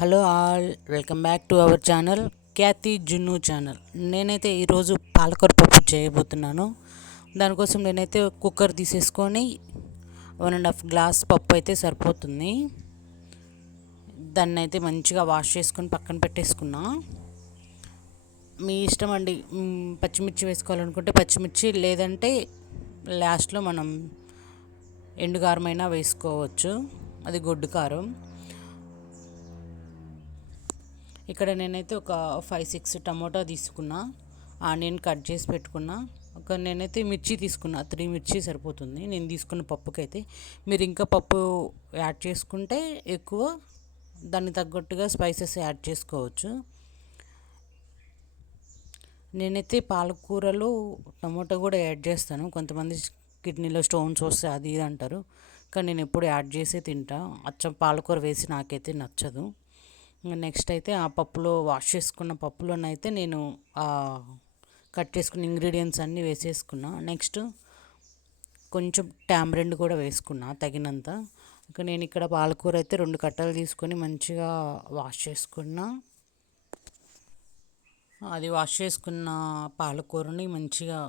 Hello all, welcome back to our channel Khyathi Junnu channel. నేనైతే ఈరోజు పాలకూర పప్పు చేయబోతున్నాను. దానికోసం నేనైతే కుక్కర్ తీసేసుకొని 1.5 గ్లాస్ పప్పు అయితే సరిపోతుంది. దాన్ని అయితే మంచిగా వాష్ చేసుకొని పక్కన పెట్టేసుకున్నా. మీ ఇష్టం అండి. పచ్చిమిర్చి వేసుకోవాలనుకుంటే పచ్చిమిర్చి, లేదంటే లాస్ట్లో మనం ఎండు కారం అయినా వేసుకోవచ్చు, అది గొడ్డు కారం. ఇక్కడ నేనైతే ఒక 5-6 టమోటా తీసుకున్నా, ఆనియన్ కట్ చేసి పెట్టుకున్నా. నేనైతే మిర్చి తీసుకున్నా, 3 మిర్చి సరిపోతుంది నేను తీసుకున్న పప్పుకైతే. మీరు ఇంకా పప్పు యాడ్ చేసుకుంటే ఎక్కువ, దానికి తగ్గట్టుగా స్పైసెస్ యాడ్ చేసుకోవచ్చు. నేనైతే పాలకూరలో టమోటా కూడా యాడ్ చేస్తాను. కొంతమంది కిడ్నీలో స్టోన్స్ వస్తే అది ఇది అంటారు, కానీ నేను ఎప్పుడు యాడ్ చేసే తింటా. అచ్చం పాలకూర వేసి నాకైతే నచ్చదు. నెక్స్ట్ అయితే ఆ పప్పులో, వాష్ చేసుకున్న పప్పులోనైతే నేను కట్ చేసుకున్న ఇంగ్రీడియంట్స్ అన్నీ వేసేసుకున్నా. నెక్స్ట్ కొంచెం టామరిండ్ కూడా వేసుకున్నా తగినంత. నేను ఇక్కడ పాలకూర అయితే 2 కట్టలు తీసుకొని మంచిగా వాష్ చేసుకున్నా. అది వాష్ చేసుకున్న పాలకూరని మంచిగా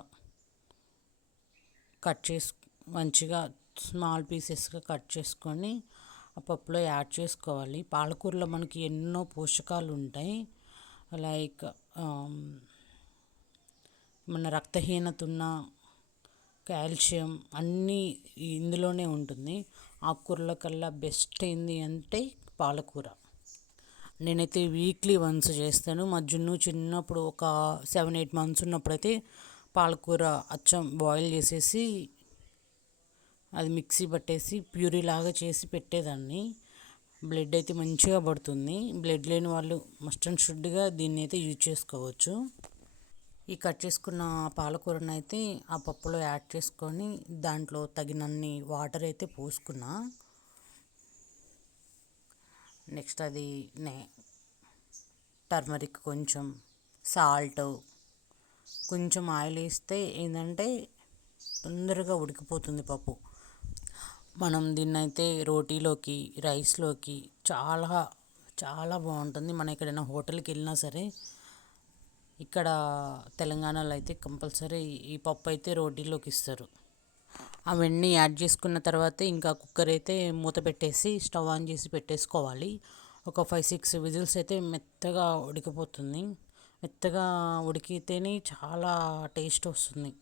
మంచిగా స్మాల్ పీసెస్గా కట్ చేసుకొని ఆ పప్పులో యాడ్ చేసుకోవాలి. పాలకూరలో మనకి ఎన్నో పోషకాలు ఉంటాయి. లైక్ మన రక్తహీనత ఉన్న, కాల్షియం అన్నీ ఇందులోనే ఉంటుంది. ఆకుకూరల కల్లా బెస్ట్ ఏంది అంటే పాలకూర. నేనైతే వీక్లీ వన్స్ చేస్తాను. మా జున్ను చిన్నప్పుడు ఒక 7-8 మంత్స్ ఉన్నప్పుడైతే పాలకూర అచ్చం బాయిల్ చేసేసి అది మిక్సీ పట్టేసి ప్యూరీ లాగా చేసి పెట్టేదాన్ని. బ్లడ్ అయితే మంచిగా పడుతుంది. బ్లడ్ లేని వాళ్ళు మస్ట్ అండ్ షుడ్గా దీన్ని అయితే యూజ్ చేసుకోవచ్చు. ఈ కట్ చేసుకున్న పాలకూరను అయితే ఆ పప్పులో యాడ్ చేసుకొని దాంట్లో తగినన్ని వాటర్ అయితే పోసుకున్నా. నెక్స్ట్ అది టర్మరిక్, కొంచెం సాల్ట్, కొంచెం ఆయిల్ వేస్తే ఏంటంటే తొందరగా ఉడికిపోతుంది పప్పు. మనం దీన్నైతే రోటీలోకి, రైస్లోకి చాలా చాలా బాగుంటుంది. మనం ఎక్కడైనా హోటల్కి వెళ్ళినా సరే, ఇక్కడ తెలంగాణలో అయితే కంపల్సరీ ఈ పప్పు అయితే రోటీలోకి ఇస్తారు. అవన్నీ యాడ్ చేసుకున్న తర్వాత ఇంకా కుక్కర్ అయితే మూత పెట్టేసి స్టవ్ ఆన్ చేసి పెట్టేసుకోవాలి. ఒక 5-6 విజిల్స్ అయితే మెత్తగా ఉడికిపోతుంది. మెత్తగా ఉడికితేనే చాలా టేస్ట్ వస్తుంది.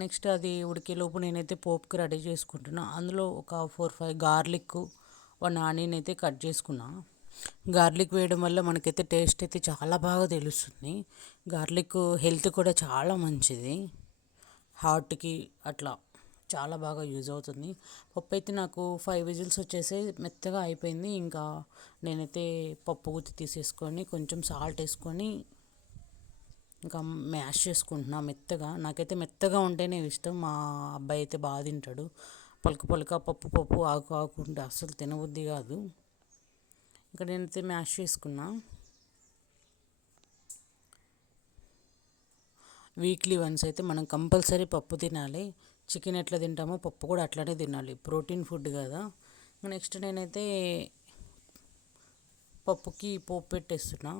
నెక్స్ట్ అది ఉడికేలోపు నేనైతే పోపుకి రెడీ చేసుకుంటున్నా. అందులో ఒక 4-5 గార్లిక్, 1 ఆనియన్ అయితే కట్ చేసుకున్నా. గార్లిక్ వేయడం వల్ల మనకైతే టేస్ట్ అయితే చాలా బాగా తెలుస్తుంది. గార్లిక్ హెల్త్ కూడా చాలా మంచిది, హార్ట్కి అట్లా చాలా బాగా యూజ్ అవుతుంది. పప్పు అయితే నాకు 5 విజిల్స్ వచ్చేసి మెత్తగా అయిపోయింది. ఇంకా నేనైతే పప్పు గుత్తి తీసేసుకొని కొంచెం సాల్ట్ వేసుకొని ఇంకా మ్యాష్ చేసుకుంటున్నా మెత్తగా. నాకైతే మెత్తగా ఉంటేనే ఇష్టం. మా అబ్బాయి అయితే బాగా తింటాడు. పలుక పప్పు ఆకు ఉంటే అస్సలు తినబుద్ధి కాదు. ఇంకా నేనైతే మ్యాష్ చేసుకున్నా. వీక్లీ వన్స్ అయితే మనం కంపల్సరీ పప్పు తినాలి. చికెన్ ఎట్లా తింటామో పప్పు కూడా అట్లనే తినాలి, ప్రోటీన్ ఫుడ్ కదా. నెక్స్ట్ నేనైతే పప్పుకి పోపు పెట్టేస్తున్నా.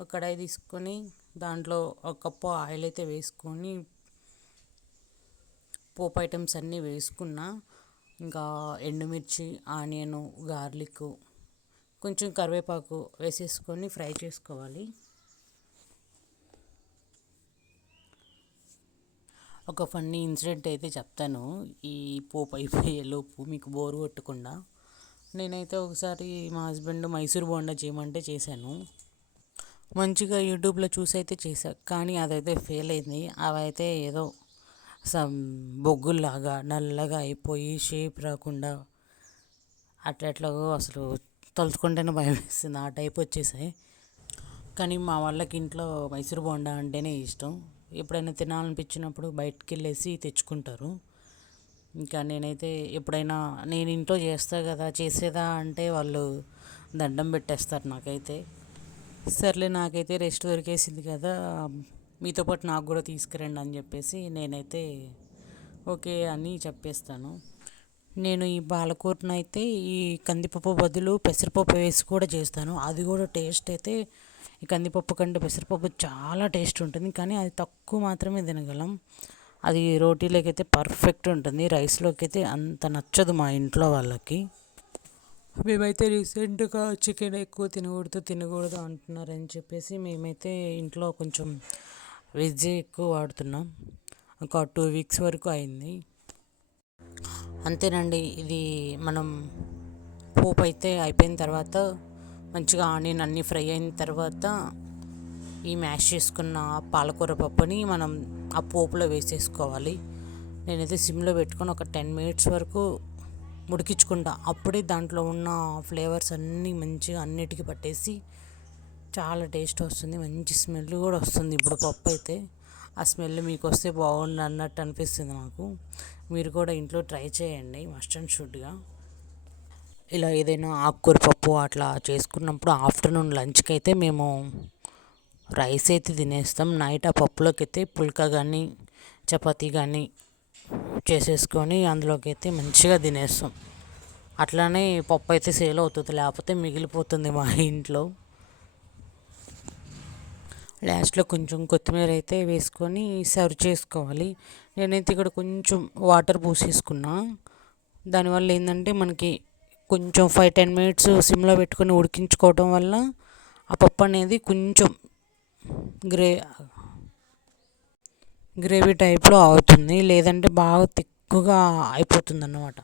ఒక కడాయి తీసుకొని దాంట్లో ఒక కప్పు ఆయిల్ అయితే వేసుకొని పోపు ఐటమ్స్ అన్నీ వేసుకున్నా. ఇంకా ఎండుమిర్చి, ఆనియను, గార్లిక్, కొంచెం కరివేపాకు వేసేసుకొని ఫ్రై చేసుకోవాలి. ఒక ఫన్నీ ఇన్సిడెంట్ అయితే చెప్తాను ఈ పోపు అయిపోయేలోపు, మీకు బోరు కొట్టకుండా. నేనైతే ఒకసారి మా హస్బెండ్ మైసూర్ బోండా చేయమంటే చేశాను. మంచిగా యూట్యూబ్లో చూసి అయితే చేశా, కానీ అదైతే ఫెయిల్ అయింది. అవైతే ఏదో బొగ్గుల్లాగా నల్లగా అయిపోయి షేప్ రాకుండా అట్లట్లాగో అసలు తలుచుకుంటేనే భయం వేస్తుంది, ఆ టైప్ వచ్చేసాయి. కానీ మా వాళ్ళకి ఇంట్లో మైసూర్ బోండా అంటేనే ఇష్టం. ఎప్పుడైనా తినాలనిపించినప్పుడు బయటికి వెళ్ళేసి తెచ్చుకుంటారు. ఇంకా నేనైతే ఎప్పుడైనా నేను ఇంట్లో చేస్తా కదా, చేసేదా అంటే వాళ్ళు దండం పెట్టేస్తారు నాకైతే. సర్లే, నాకైతే రెస్ట్ దొరికేసింది కదా, మీతో పాటు నాకు కూడా తీసుకురండి అని చెప్పేసి నేనైతే ఓకే అని చెప్పేస్తాను. నేను ఈ పాలకూరను అయితే ఈ కందిపప్పు బదులు పెసరపప్పు వేసి కూడా చేస్తాను. అది కూడా టేస్ట్ అయితే ఈ కందిపప్పు కంటే పెసరపప్పు చాలా టేస్ట్ ఉంటుంది, కానీ అది తక్కువ మాత్రమే తినగలం. అది రోటీలోకి అయితే పర్ఫెక్ట్ ఉంటుంది, రైస్లోకి అయితే అంత నచ్చదు మా ఇంట్లో వాళ్ళకి. మేమైతే రీసెంట్గా చికెన్ ఎక్కువ తినకూడదు అంటున్నారని చెప్పేసి మేమైతే ఇంట్లో కొంచెం వెజ్ ఎక్కువ వాడుతున్నాం. ఒక 2 వీక్స్ వరకు అయింది. అంతేనండి. ఇది మనం పోపు అయితే అయిపోయిన తర్వాత మంచిగా ఆనియన్ అన్నీ ఫ్రై అయిన తర్వాత ఈ మ్యాష్ చేసుకున్న పాలకూర పప్పుని మనం ఆ పోపులో వేసేసుకోవాలి. నేనైతే సిమ్లో పెట్టుకొని ఒక 10 మినిట్స్ వరకు ఉడికించుకుంటా. అప్పుడే దాంట్లో ఉన్న ఫ్లేవర్స్ అన్నీ మంచిగా అన్నిటికీ పట్టేసి చాలా టేస్ట్ వస్తుంది, మంచి స్మెల్ కూడా వస్తుంది. ఇప్పుడు పప్పు అయితే ఆ స్మెల్ మీకు వస్తే బాగుండు అన్నట్టు అనిపిస్తుంది నాకు. మీరు కూడా ఇంట్లో ట్రై చేయండి మస్ట్ అండ్ షుడ్గా. ఇలా ఏదైనా ఆకుకూర పప్పు అట్లా చేసుకున్నప్పుడు ఆఫ్టర్నూన్ లంచ్కి అయితే మేము రైస్ అయితే తినేస్తాం. నైట్ ఆ పప్పులోకి అయితే పుల్కా కానీ చపాతీ కానీ చేసేసుకొని అందులోకి అయితే మంచిగా తినేస్తాం. అట్లానే పప్పు అయితే సేల్ అవుతుంది, లేకపోతే మిగిలిపోతుంది మా ఇంట్లో. లాస్ట్లో కొంచెం కొత్తిమీర అయితే వేసుకొని సర్వ్ చేసుకోవాలి. నేనైతే ఇక్కడ కొంచెం వాటర్ పోసేసుకున్నా. దానివల్ల ఏంటంటే మనకి కొంచెం 5-10 మినిట్స్ సిమ్లో పెట్టుకొని ఉడికించుకోవడం వల్ల ఆ పప్పు అనేది కొంచెం గ్రే గ్రేవీ టైప్లో అవుతుంది, లేదంటే బాగా తిక్కుగా అయిపోతుంది అన్నమాట.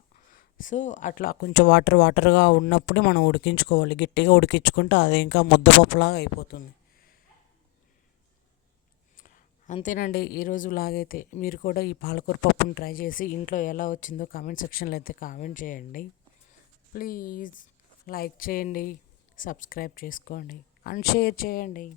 సో అట్లా కొంచెం వాటర్గా ఉన్నప్పుడే మనం ఉడికించుకోవాలి. గట్టిగా ఉడికించుకుంటే అది ఇంకా ముద్దపప్పులాగా అయిపోతుంది. అంతేనండి ఈరోజు లాగైతే. మీరు కూడా ఈ పాలకూర పప్పును ట్రై చేసి ఇంట్లో ఎలా వచ్చిందో కామెంట్ సెక్షన్లో అయితే కామెంట్ చేయండి. ప్లీజ్ లైక్ చేయండి, సబ్స్క్రైబ్ చేసుకోండి అండ్ షేర్ చేయండి.